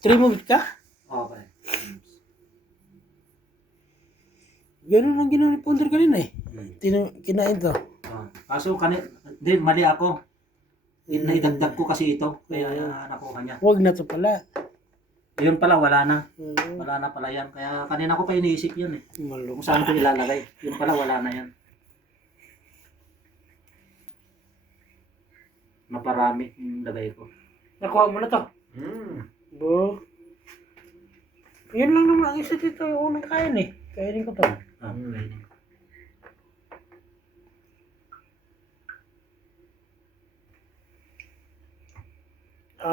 3 moves ka? Okay. Ganun ang ginawa ni Ponder kanina eh. Kinain to. Kaso din mali ako. Naidagdag ko kasi ito. Kaya nakuha niya. Huwag na to pala. Yun pala, wala na. Wala na pala yan. Kaya kanina ko pa iniisip yan eh. Kung saan ko ilalagay. Yun pala, wala na yan. Naparami yung lagay ko. Nakuha mo na to. Bo. Yun lang naman ang isa dito yung unang kain eh. Kainin ko to. Okay.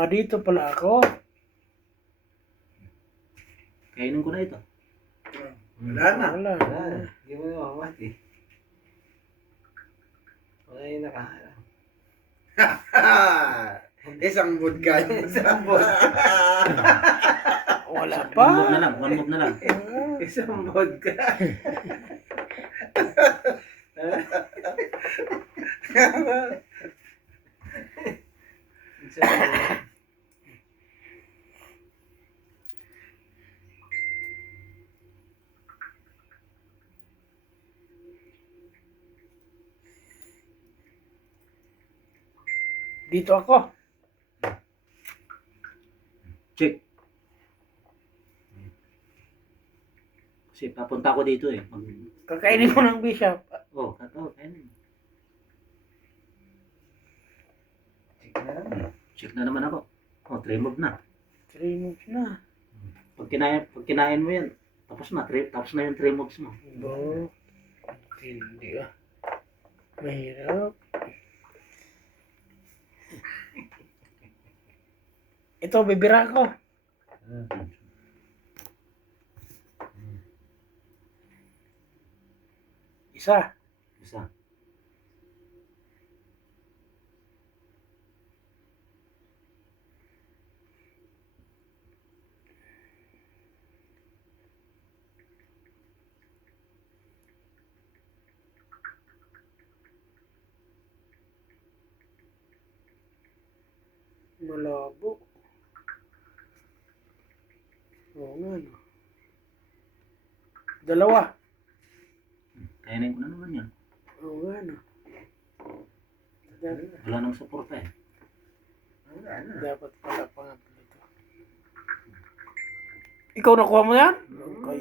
Dito pala ako. Kainin ko na ito. Wala na. Wala. Hindi mo na mamati. Wala yung nakaharap. Isang vodka. Isang vodka. Wala pa. One move na lang. Isang vodka. Dito ako. Check. Kasi papunta ako dito eh. Kakainin ko ng bishop. Kainin. Sige. Check na naman ako. 3 move na. 3 moves na. Pag kinain mo yan, tapos na yung 3 moves mo. Bo. Hindi ah. Mahirap. Ito, bibira ko. Isa. Isa. Malabo. Oo nga no. Dalawa. Kainin ko na naman yan. Oo nga no. Wala nang suporta eh. Dapat pala pangatlo ito. Ikaw nakuha mo yan? Okay.